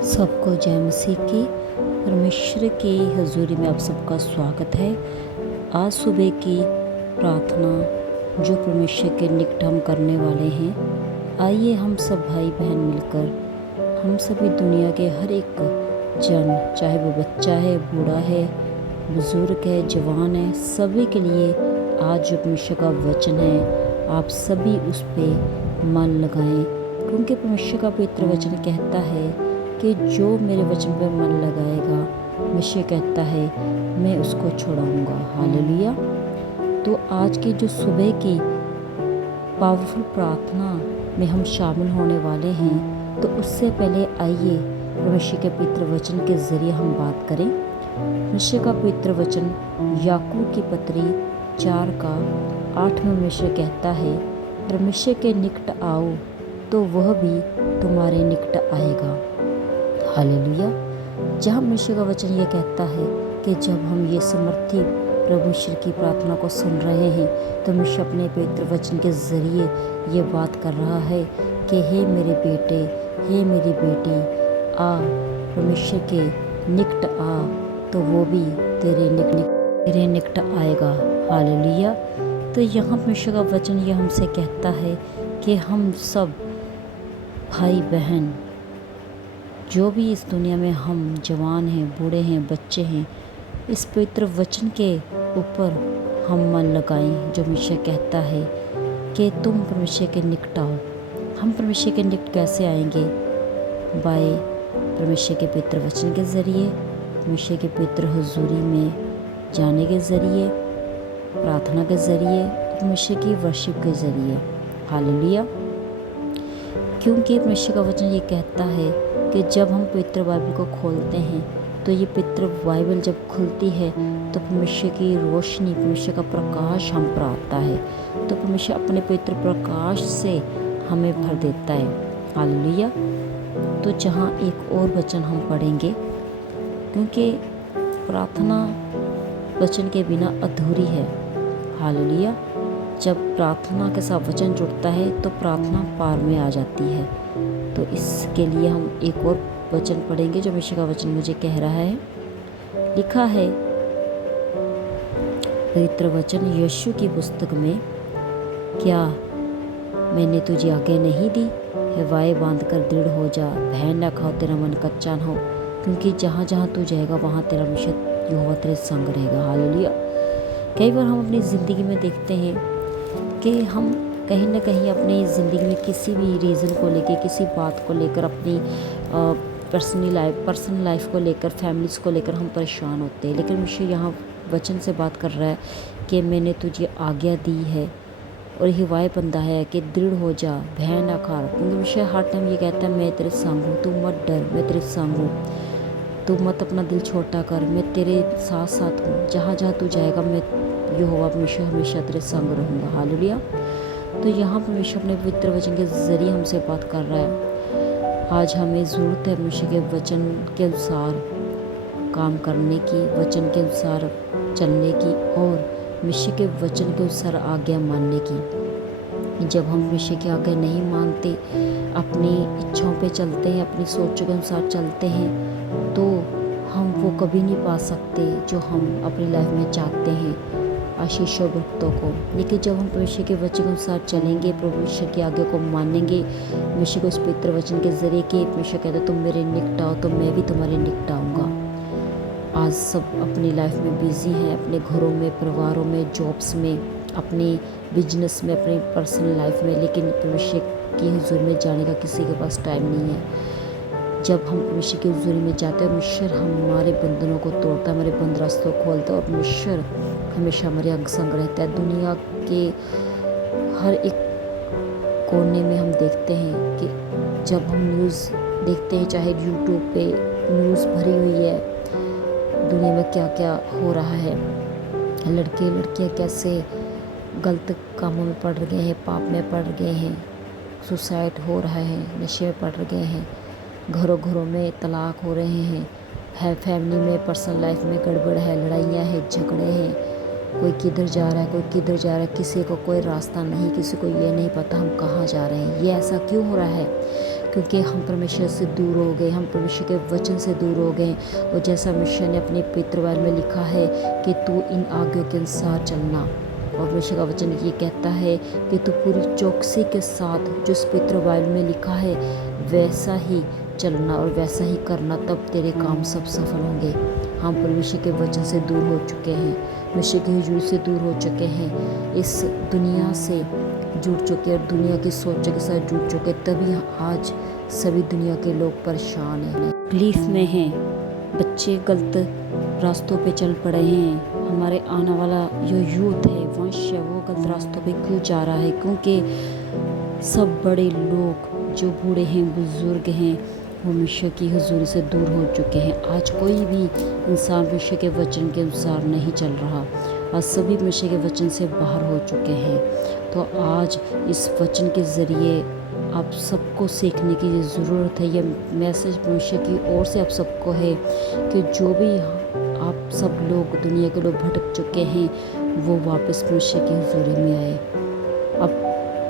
सबको जय मसीह की। परमेश्वर की हजूरी में आप सबका स्वागत है। आज सुबह की प्रार्थना जो परमेश्वर के निकट हम करने वाले हैं, आइए हम सब भाई बहन मिलकर हम सभी दुनिया के हर एक जन, चाहे वो बच्चा है, बूढ़ा है, बुजुर्ग है, जवान है, सभी के लिए आज जो परमेश्वर का वचन है आप सभी उस पर मन लगाएं, क्योंकि परमेश्वर का पवित्र वचन कहता है कि जो मेरे वचन पर मन लगाएगा, परमेश्वर कहता है मैं उसको छुड़ाऊंगा। हालेलुया। तो आज की जो सुबह की पावरफुल प्रार्थना में हम शामिल होने वाले हैं, तो उससे पहले आइए परमेश्वर के पवित्र वचन के ज़रिए हम बात करें। परमेश्वर का पवित्र वचन याकूब की पत्री 4:8 में परमेश्वर कहता है, परमेश्वर के निकट आओ तो वह भी तुम्हारे निकट आएगा। हालेलुया। जहाँ परमेश्वर का वचन ये कहता है कि जब हम ये समर्थी परमेश्वर की प्रार्थना को सुन रहे हैं, तो परमेश्वर अपने पवित्र वचन के ज़रिए ये बात कर रहा है कि हे मेरे बेटे, हे मेरी बेटी, आ परमेश्वर के निकट आ तो वो भी तेरे निकट आएगा। हालेलुया। तो यहाँ परमेश्वर का वचन ये हमसे कहता है कि हम सब भाई बहन जो भी इस दुनिया में हम जवान हैं, बूढ़े हैं, बच्चे हैं, इस पवित्र वचन के ऊपर हम मन लगाएं जो परमेश्वर कहता है कि तुम परमेश्वर के निकट आओ। हम परमेश्वर के निकट कैसे आएंगे? बाय परमेश्वर के पवित्र वचन के ज़रिए, परमेश्वर के पवित्र हुजूरी में जाने के ज़रिए, प्रार्थना के ज़रिए, परमेश्वर की वर्शिप के ज़रिए। हालेलुया। क्योंकि परमेश्वर का वचन ये कहता है कि जब हम पवित्र बाइबल को खोलते हैं, तो ये पवित्र बाइबल जब खुलती है तो परमेश्वर की रोशनी, परमेश्वर का प्रकाश हम पर आता है। तो परमेश्वर अपने पवित्र प्रकाश से हमें भर देता है। हालेलुया। तो जहाँ एक और वचन हम पढ़ेंगे, क्योंकि प्रार्थना वचन के बिना अधूरी है। हालेलुया। जब प्रार्थना के साथ वचन जुड़ता है तो प्रार्थना पार में आ जाती है। तो इसके लिए हम एक और वचन पढ़ेंगे जो परमेश्वर का वचन मुझे कह रहा है। लिखा है पवित्र वचन यीशु की पुस्तक में, क्या मैंने तुझे आज्ञा नहीं दी? हवाएं बांध कर दृढ़ हो जा, भय न खाओ, तेरा मन कच्चा न हो, क्योंकि जहाँ जहाँ तू जाएगा वहाँ तेरा परमेश्वर यहोवा तेरे संग रहेगा। हालेलुया। कई बार हम अपनी ज़िंदगी में देखते हैं कि हम कहीं ना कहीं अपनी ज़िंदगी में किसी भी रीज़न को लेकर, किसी बात को लेकर, अपनी पर्सनल लाइफ को लेकर, फैमिलीज़ को लेकर हम परेशान होते हैं। लेकिन मुझे यहाँ वचन से बात कर रहा है कि मैंने तुझे आज्ञा दी है और हिवाए बंधा है कि दृढ़ हो जा, भय ना खा। क्योंकि मुझे हर टाइम ये कहता है मैं तेरे संग हूँ, तू मत डर, मैं तेरे संग हूँ, तू मत अपना दिल छोटा कर, मैं तेरे साथ साथ हूँ। जहाँ जहाँ तू जाएगा मैं यहोवा परमेश्वर हमेशा तेरे संग रहूँगा। हालेलुया। तो यहाँ परमेश्वर अपने पवित्र वचन के ज़रिए हमसे बात कर रहा है। आज हमें ज़रूरत है परमेश्वर के वचन के अनुसार काम करने की, वचन के अनुसार चलने की और परमेश्वर के वचन के अनुसार आज्ञा मानने की। जब हम परमेश्वर की आज्ञा नहीं मानते, अपनी इच्छाओं पे चलते हैं, अपनी सोचों के अनुसार चलते हैं, तो हम वो कभी नहीं पा सकते जो हम अपनी लाइफ में चाहते हैं, आशीष और बरकतों को। लेकिन जब हम परमेश्वर के वचन के अनुसार चलेंगे, परमेश्वर की आज्ञा को मानेंगे, परमेश्वर को इस पवित्र वचन के ज़रिए कि परमेश्वर कहता है तुम मेरे निकट आओ तो मैं भी तुम्हारे निकट आऊँगा। आज सब अपनी लाइफ में बिज़ी हैं, अपने घरों में, परिवारों में, जॉब्स में, अपने बिजनेस में, अपनी पर्सनल लाइफ में, लेकिन परमेश्वर की हुजूरी में जाने का किसी के पास टाइम नहीं है। जब हम परमेश्वर की हुजूरी में जाते हैं, परमेश्वर हमारे बंधनों को तोड़ता है, हमारे बंद रास्तों को खोलता है और परमेश्वर हमेशा हमारे अंग संग रहता है। दुनिया के हर एक कोने में हम देखते हैं कि जब हम न्यूज़ देखते हैं, चाहे यूट्यूब पे न्यूज़ भरी हुई है, दुनिया में क्या क्या हो रहा है, लड़के लड़कियां कैसे गलत कामों में पड़ गए हैं, पाप में पड़ गए हैं, सुसाइड हो रहा है, नशे में पड़ गए हैं, घरों घरों में तलाक हो रहे हैं, फैमिली में, पर्सनल लाइफ में गड़बड़ है, लड़ाइयाँ हैं, झगड़े हैं, कोई किधर जा रहा है, कोई किधर जा रहा है, किसी को कोई रास्ता नहीं, किसी को ये नहीं पता हम कहाँ जा रहे हैं। ये ऐसा क्यों हो रहा है? क्योंकि हम परमेश्वर से दूर हो गए, हम परमेश्वर के वचन से दूर हो गए। और जैसा परमेश्वर ने अपने पवित्र बाइबल में लिखा है कि तू इन आज्ञाओं के अनुसार चलना, और परमेश्वर का वचन ये कहता है कि तू पूरी चौकसी के साथ जो इस पवित्र बाइबल में लिखा है वैसा ही चलना और वैसा ही करना, तब तेरे काम सब सफल होंगे। हम परमेश्वर के वचन से दूर हो चुके हैं, परमेश्वर के हुजूर से दूर हो चुके हैं, इस दुनिया से जुड़ चुके हैं, दुनिया की सोचों के साथ जुड़ चुके, तभी आज सभी दुनिया के लोग परेशान हैं, तकलीफ में हैं, बच्चे गलत रास्तों पे चल पड़े हैं। हमारे आने वाला जो यूथ है, वंश है, वो गलत रास्तों पे क्यों जा रहा है? क्योंकि सब बड़े लोग जो बूढ़े हैं, बुजुर्ग हैं, वो परमेश्वर की हुजूरी से दूर हो चुके हैं। आज कोई भी इंसान परमेश्वर के वचन के अनुसार नहीं चल रहा, आज सभी परमेश्वर के वचन से बाहर हो चुके हैं। तो आज इस वचन के ज़रिए आप सबको सीखने की ज़रूरत है। यह मैसेज परमेश्वर की ओर से आप सबको है कि जो भी आप सब लोग, दुनिया के लोग भटक चुके हैं, वो वापस परमेश्वर की हुजूरी में आए। अब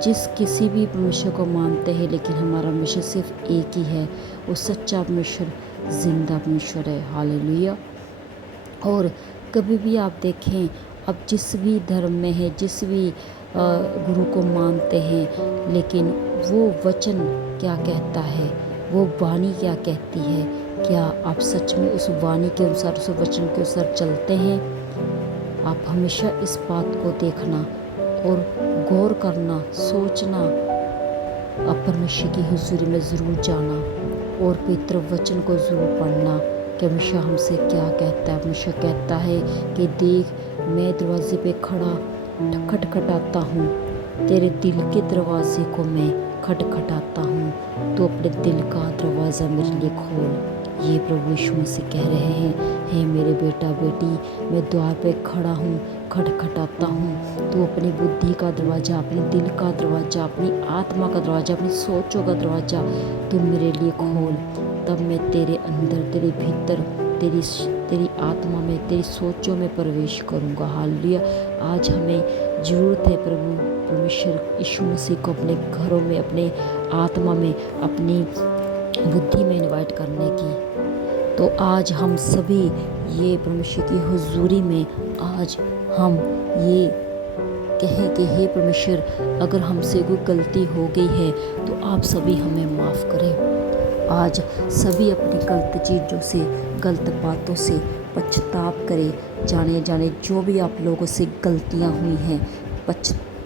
जिस किसी भी परमेश्वर को मानते हैं, लेकिन हमारा परमेश्वर सिर्फ एक ही है, वो सच्चा परमेश्वर, जिंदा परमेश्वर है। हालेलुया। और कभी भी आप देखें, अब जिस भी धर्म में है, जिस भी गुरु को मानते हैं, लेकिन वो वचन क्या कहता है, वो वाणी क्या कहती है, क्या आप सच में उस वाणी के अनुसार, उस वचन के अनुसार चलते हैं? आप हमेशा इस बात को देखना और गौर करना, सोचना, अब परमेश्वर की हुजूरी में ज़रूर जाना और पवित्र वचन को ज़रूर पढ़ना कि परमेश्वर हमसे क्या कहता है। परमेश्वर कहता है कि देख, मैं दरवाजे पे खड़ा खटखटाता हूँ, तेरे दिल के दरवाजे को मैं खटखटाता हूँ, तो अपने दिल का दरवाज़ा मेरे लिए खोल। ये प्रभु यीशु मसीह कह रहे हैं, हे मेरे बेटा बेटी, मैं द्वार पे खड़ा हूँ, खटखटाता हूँ, तो अपनी बुद्धि का दरवाज़ा, अपने दिल का दरवाज़ा, अपनी आत्मा का दरवाज़ा, अपनी सोचों का दरवाज़ा तुम मेरे लिए खोल। तब मैं तेरे अंदर, तेरे भीतर, तेरी आत्मा में, तेरी सोचों में प्रवेश करूँगा। हालेलुया। आज हमें ज़रूरत है प्रभु परमेश्वर यीशु मसीह को अपने घरों में, अपने आत्मा में, अपनी बुद्धि में इनवाइट करने की। तो आज हम सभी ये परमेश्वर की हुजूरी में आज हम ये कहें कि हे परमेश्वर, अगर हमसे कोई गलती हो गई है तो आप सभी हमें माफ़ करें। आज सभी अपनी गलत चीज़ों से, गलत बातों से पछताव करें। जाने जाने जो भी आप लोगों से गलतियां हुई हैं,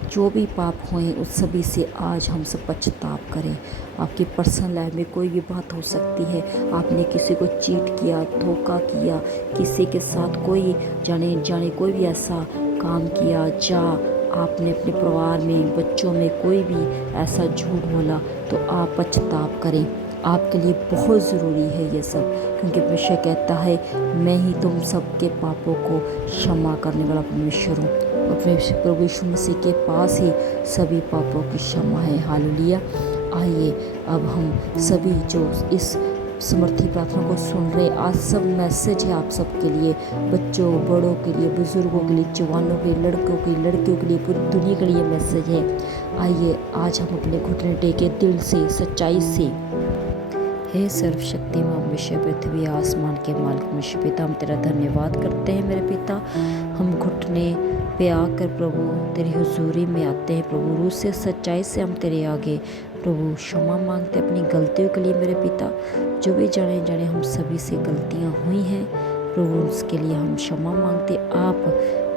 जो भी पाप हुए हैं, उस सभी से आज हम सब पछताव करें। आपकी पर्सनल लाइफ में कोई भी बात हो सकती है, आपने किसी को चीट किया, धोखा किया, किसी के साथ कोई जाने जाने कोई भी ऐसा काम किया, या आपने अपने परिवार में, बच्चों में कोई भी ऐसा झूठ बोला, तो आप पछताव करें। आपके लिए बहुत ज़रूरी है ये सब, क्योंकि परमेश्वर कहता है, मैं ही तुम सबके पापों को क्षमा करने वाला परमेश्वर हूँ। और प्रभु यीशु मसीह के पास ही सभी पापों की क्षमा है। हालेलुया। आइए अब हम सभी जो इस समर्थी प्रार्थना को सुन रहे, आज सब मैसेज है आप सबके लिए, बच्चों, बड़ों के लिए, बुजुर्गों के लिए, जवानों के लिए, लड़कियों के लिए, पूरी दुनिया के लिए मैसेज है। आइए आज हम अपने घुटने टेके दिल से, सच्चाई से, हे सर्वशक्तिमान परमेश्वर, पृथ्वी आसमान के मालिक परमेश्वर पिता, हम तेरा धन्यवाद करते हैं मेरे पिता। हम घुटने पे आकर प्रभु तेरी हुजूरी में आते हैं प्रभु, रूह से, सच्चाई से हम तेरे आगे प्रभु क्षमा मांगते हैं अपनी गलतियों के लिए मेरे पिता। जो भी जाने जाने हम सभी से गलतियाँ हुई हैं प्रभु, उसके लिए हम क्षमा मांगते। आप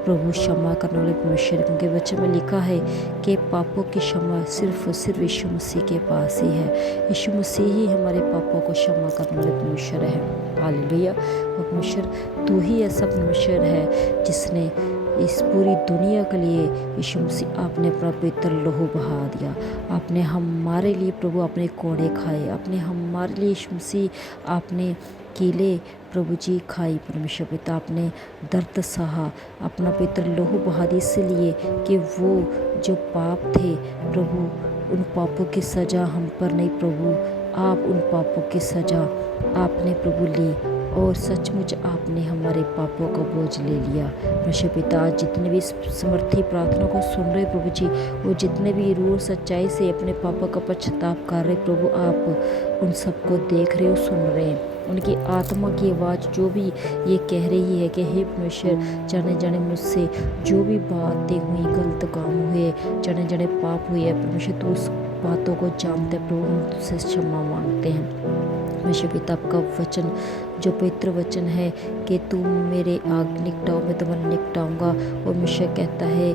प्रभु क्षमा करने वाले परमेश्वर, क्योंकि वचन में लिखा है कि पापों की क्षमा सिर्फ और सिर्फ यीशु मसीह के पास ही है। यीशु मसीह ही हमारे पापों को क्षमा करने वाले परमेश्वर है। हालेलुया। और परमेश्वर, तू ही ऐसा परमेश्वर है जिसने इस पूरी दुनिया के लिए, यीशु मसीह आपने अपना पवित्र लहू बहा दिया। आपने हमारे लिए प्रभु अपने कोड़े खाए, आपने हमारे लिए यीशु मसीह आपने कीले प्रभु जी खाई परमेश्वर पिता, आपने दर्द सहा, अपना पवित्र लहू बहा दिया, इसलिए कि वो जो पाप थे प्रभु, उन पापों की सज़ा हम पर नहीं प्रभु, आप उन पापों की सज़ा आपने प्रभु ली और सचमुच आपने हमारे पापों का बोझ ले लिया। परमेश्वर पिता, आज जितने भी समर्थी प्रार्थना को सुन रहे प्रभु जी, वो जितने भी रूह सच्चाई से अपने पापों का पश्चाताप कर रहे प्रभु, आप उन सबको देख रहे हो, सुन रहे हैं। उनकी आत्मा की आवाज़ जो भी ये कह रही है कि हे परमेश्वर, जाने जाने मुझसे जो भी बातें हुई, गलत काम हुए, जाने जाने पाप हुए, परमेश्वर तू उस बातों को जानते प्रभु, हम तुझसे क्षमा मांगते हैं। परमेश्वर पिता, आपका वचन जो पवित्र वचन है कि तू मेरे आग निकटाओ, मैं तुम्हारा निकटाऊंगा। और परमेश्वर कहता है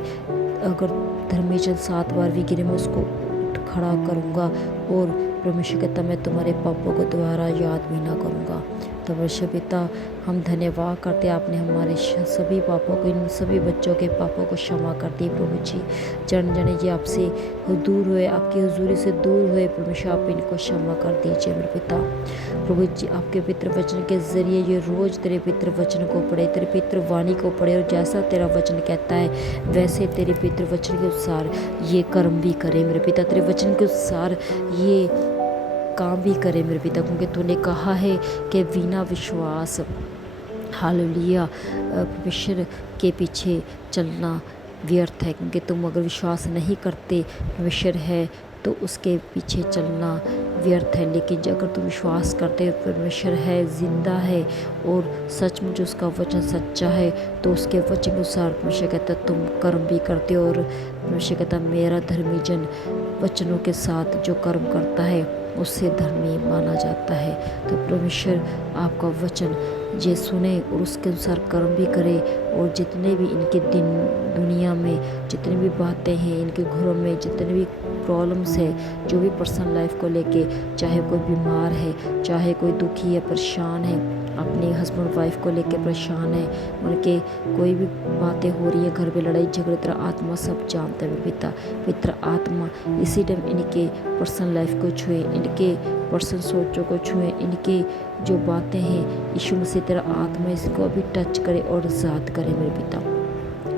अगर धर्मी जन 7 बार भी गिरे, मैं उसको उठ खड़ा करूंगा। और परमेश्वर कहता मैं तुम्हारे पापों को दोबारा याद भी ना करूंगा। तो परमेश्वर पिता, हम धन्यवाद करते हैं, आपने हमारे सभी पापों को, इन सभी बच्चों के पापों को क्षमा कर दिए प्रभु जी। जन जन ये आपसे दूर हुए, आपकी हुजूरी से दूर हुए, परमेश्वर आप इनको क्षमा कर दीजिए मेरे पिता। प्रभु जी, आपके पितृ वचन के जरिए ये रोज़ तेरे पितृ वचन को पढ़े, तेरे पितृ वाणी को पढ़े, और जैसा तेरा वचन कहता है वैसे तेरे पितृ वचन के अनुसार ये कर्म भी करे मेरे पिता, तेरे वचन के अनुसार ये काम भी करे मेरे पिता, क्योंकि तूने कहा है कि बिना विश्वास, हालेलुया, परमेश्वर के पीछे चलना व्यर्थ है। क्योंकि तुम अगर विश्वास नहीं करते परमेश्वर है तो उसके पीछे चलना व्यर्थ है। लेकिन अगर तुम विश्वास करते हो परमेश्वर है, जिंदा है और सचमुच उसका वचन सच्चा है, तो उसके वचन के अनुसार परमेश्वर कहता है तुम कर्म भी करते हो। और परमेश्वर कहता मेरा धर्मी जन वचनों के साथ जो कर्म करता है उससे धर्मी माना जाता है। तो परमेश्वर आपका वचन ये सुने और उसके अनुसार कर्म भी करे। और जितने भी इनके दुनिया में जितनी भी बातें हैं, इनके घरों में जितने भी प्रॉब्लम्स है, जो भी पर्सनल लाइफ को लेके, चाहे कोई बीमार है, चाहे कोई दुखी है, परेशान है, अपने हस्बैंड वाइफ को लेके परेशान है, उनके कोई भी बातें हो रही है, घर पे लड़ाई झगड़े, तेरा आत्मा सब जानता है पिता। पिता आत्मा इसी टाइम इनके पर्सनल लाइफ को छुए, इनके पर्सनल सोचों को छुए, इनके जो बातें हैं यीशु मसीह तेरा आत्मा इसको अभी टच करे और आज़ाद करे मेरे पिता,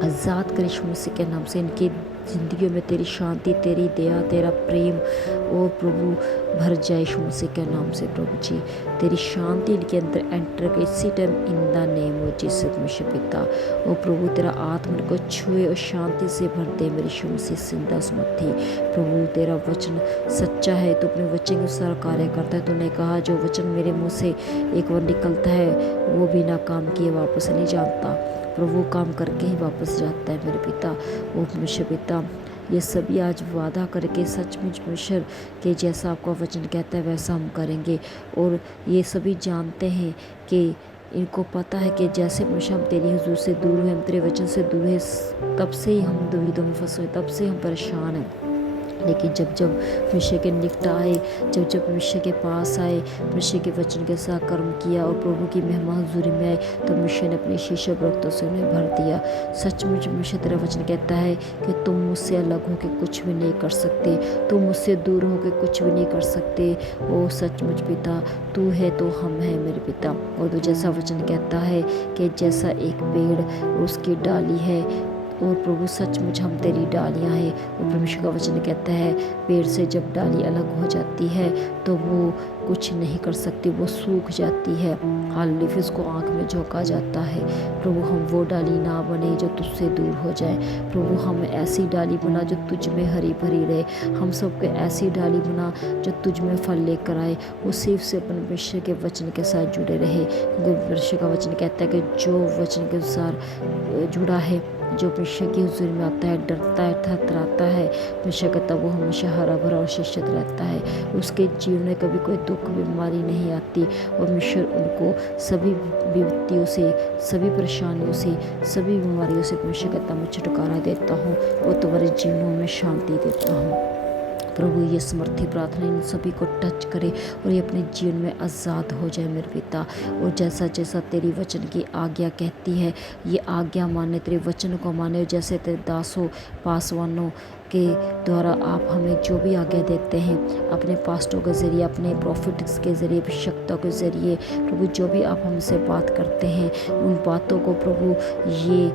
आज़ाद करे यीशु मसीह के नाम से। इनकी ज़िंदगियों में तेरी शांति, तेरी दया, तेरा प्रेम ओ प्रभु भर जाए यीशु मसीह के नाम से। प्रभु जी तेरी शांति इनके अंदर एंटर कर इसी time in the name of Jesus परमेश्वर पिता। ओ प्रभु तेरा आत्मा को छुए और शांति से भर दे मेरे यीशु मसीह जिंदा समर्थी। प्रभु तेरा वचन सच्चा है, तो अपने वचन के अनुसार कार्य करता है। तूने कहा जो वचन मेरे मुँह से एक बार निकलता है वो बिना काम किए वापस नहीं जाता, प्रभु काम करके ही वापस जाता है मेरे पिता। ओ परमेश्वर पिता, ये सभी आज वादा करके सचमुच परमेश्वर के जैसा आपका वचन कहता है वैसा हम करेंगे। और ये सभी जानते हैं कि इनको पता है कि जैसे परमेश्वर हम तेरी हुजूर से दूर हुए, हम तेरे वचन से दूर है, तब से ही हम दुविधा में फंसे, तब से हम परेशान हैं। लेकिन जब जब परमेश्वर के निकट आए, जब जब परमेश्वर के पास आए, परमेश्वर के वचन के साथ कर्म किया और प्रभु की महिमा हुजूरी में आए, तो परमेश्वर ने अपने शीशे बरतों से उन्हें भर दिया। सचमुच परमेश्वर तेरा वचन कहता है कि तुम मुझसे अलग होकर कुछ भी नहीं कर सकते, तुम मुझसे दूर होकर कुछ भी नहीं कर सकते। ओ सचमुच पिता, तू है तो हम हैं मेरे पिता। और तो जैसा वचन कहता है कि जैसा एक पेड़ उसकी डाली है, और प्रभु सचमुच हम तेरी डालियाँ हैं। और परमेश्वर का वचन कहता है पेड़ से जब डाली अलग हो जाती है तो वो कुछ नहीं कर सकती, वो सूख जाती है, हालेलुया, फिर उसको आँख में झोंका जाता है। प्रभु हम वो डाली ना बने जो तुझसे दूर हो जाए, प्रभु हम ऐसी डाली बना जो तुझ में हरी भरी रहे, हम सबको ऐसी डाली बना जो तुझ में फल लेकर आए, वो सिर्फ से अपने परमेश्वर के वचन के साथ जुड़े रहे। क्योंकि परमेश्वर का वचन कहता है कि जो वचन के अनुसार जुड़ा है, जो परमेश्वर की हुजूरी में आता है, डरता है, थरथराता है, परमेश्वर कहता वो हमेशा हरा भरा और शिक्षित रहता है, उसके जीवन में कभी कोई दुख बीमारी नहीं आती। और परमेश्वर उनको सभी विपत्तियों से, सभी परेशानियों से, सभी बीमारियों से परमेश्वर कहता मैं छुटकारा देता हूँ और तुम्हारे जीवनों में शांति देता हूँ। प्रभु ये समर्थी प्रार्थना इन सभी को टच करे और ये अपने जीवन में आज़ाद हो जाए मेरे पिता। और जैसा जैसा तेरी वचन की आज्ञा कहती है ये आज्ञा माने, तेरे वचन को माने, और जैसे तेरे दासों पासवानों के द्वारा आप हमें जो भी आज्ञा देते हैं अपने पास्टों के ज़रिए, अपने प्रॉफिट्स के ज़रिए, अभिषक्तों के ज़रिए, प्रभु जो भी आप हमसे बात करते हैं उन बातों को प्रभु ये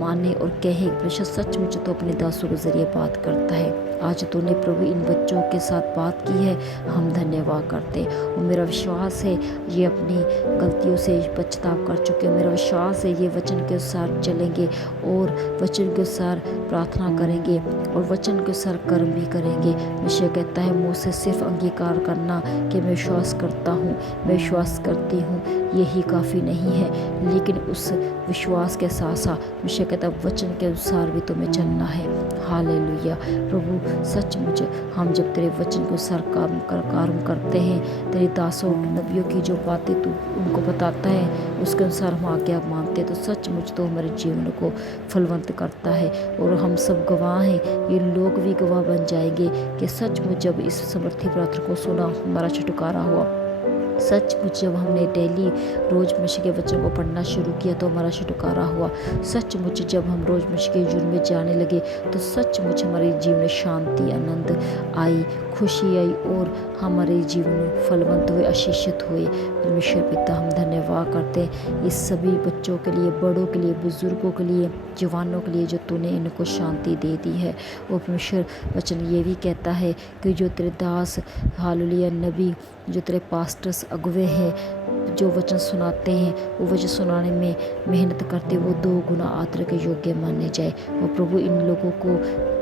माने और कहे। परमेश्वर सचमुच तो अपने दासों के ज़रिए बात करता है, आज तूने प्रभु इन बच्चों के साथ बात की है, हम धन्यवाद करते हैं। और मेरा विश्वास है ये अपनी गलतियों से पछताव कर चुके हैं। मेरा विश्वास है ये वचन के अनुसार चलेंगे और वचन के अनुसार प्रार्थना करेंगे और वचन के अनुसार कर्म भी करेंगे। विषय कहता है मुझसे सिर्फ अंगीकार करना कि मैं विश्वास करता हूँ, मैं विश्वास करती हूँ, यही काफ़ी नहीं है, लेकिन उस विश्वास के साथ साथ विषय कहता है वचन के अनुसार भी तुम्हें चलना है। हालेलुया। प्रभु सचमुच हम जब तेरे वचन के अनुसार कार्य करते हैं, तेरे दासों नबियों की जो बातें तू उनको बताता है उसके अनुसार हम आज्ञा मानते हैं, तो सचमुच तो हमारे जीवन को फलवंत करता है। और हम सब गवाह हैं, ये लोग भी गवाह बन जाएंगे कि सचमुच जब इस समर्थी प्रार्थना को सुना हमारा छुटकारा हुआ। सचमुच जब हमने डेली रोज़ मसीह के वचन को पढ़ना शुरू किया तो हमारा छुटकारा हुआ। सचमुच जब हम रोज़ मसीह के युग में जाने लगे तो सचमुच हमारे जीवन में शांति, आनंद आई, खुशी आई और हमारे जीवन में फलवंत हुए, आशीषित हुए। परमेश्वर पिता हम धन्यवाद करते हैं इस सभी बच्चों के लिए, बड़ों के लिए, बुजुर्गों के लिए, जवानों के लिए जो तूने इनको शांति दे दी है। और परमेश्वर वचन ये भी कहता है कि जो तेरे दास हालेलुया नबी, जो तेरे पास्टर्स अगुवे हैं, जो वचन सुनाते हैं, वो वचन सुनाने में मेहनत करते वो 2 गुना आदर के योग्य माने जाए। और प्रभु इन लोगों को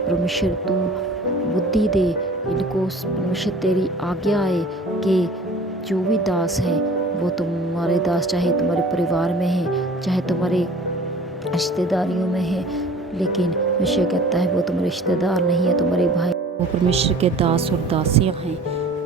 परमेश्वर तू बुद्धि दे, इनको परमेश्वर तेरी आज्ञा है कि जो भी दास हैं वो तुम्हारे दास, चाहे तुम्हारे परिवार में हैं, चाहे तुम्हारे रिश्तेदारियों में है, लेकिन विषय कहता है वो तुम्हारे रिश्तेदार नहीं है, तुम्हारे भाई, वो परमेश्वर के दास और दासियां हैं।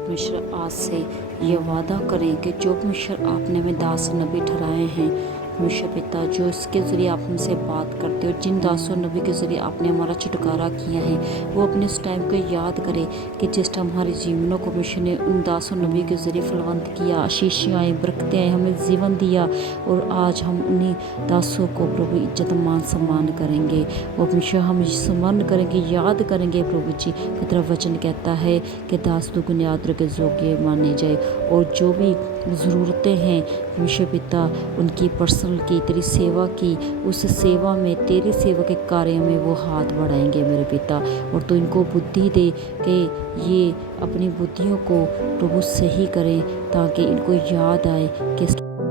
परमेश्वर आज से ये वादा करें कि जो परमेश्वर आपने में दास नबी ठहराए हैं, परमेश्वर पिता जो इसके ज़रिए आप हमसे बात करते हो, जिन दासों नबी के ज़रिए आपने हमारा छुटकारा किया है, वो अपने उस टाइम को याद करें कि जिस टाइम हमारे जीवनों को परमेश्वर ने उन दासों नबी के ज़रिए फलवंत किया, आशीषें आई, बरकतें आई, हमें जीवन दिया। और आज हम उन्हीं दासों को प्रभु इज्जत मान सम्मान करेंगे और परमेश्वर हम स्मरण करेंगे, याद करेंगे प्रभु जी की तरफ वचन कहता है कि दास दुगुने आदर के योग्य माने जाए। और जो भी ज़रूरतें हैं परमेश्वर पिता उनकी पर्सनल की, तेरी सेवा की, उस सेवा में, तेरी सेवा के कार्य में वो हाथ बढ़ाएंगे मेरे पिता। और तो इनको बुद्धि दे कि ये अपनी बुद्धियों को प्रभु सही करें, ताकि इनको याद आए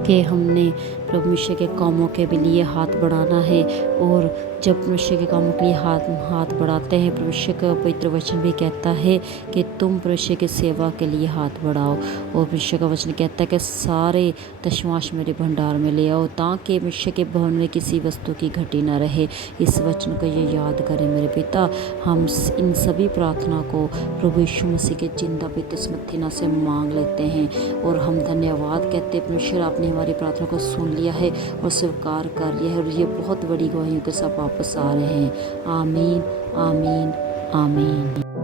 कि हमने प्रभु परमेश्वर के कामों के भी लिए हाथ बढ़ाना है। और जब परमेश्वर के कामों के लिए हाथ बढ़ाते हैं, परमेश्वर का पवित्र वचन भी कहता है कि तुम परमेश्वर की सेवा के लिए हाथ बढ़ाओ। और परमेश्वर का वचन कहता है कि सारे दशमांश मेरे भंडार में ले आओ, ताकि परमेश्वर के भवन में किसी वस्तु की घटी ना रहे। इस वचन को ये याद करें मेरे पिता। हम इन सभी प्रार्थना को प्रभु यीशु मसीह के जिंदा पिता स्मृतिना से मांग लेते हैं और हम धन्यवाद कहते हैं। परमेश्वर आपने हमारी प्रार्थना को सुन लिया है और स्वीकार कर लिया है, और ये बहुत बड़ी गवाहियों के साथ वापस आ रहे हैं। आमीन, आमीन, आमीन।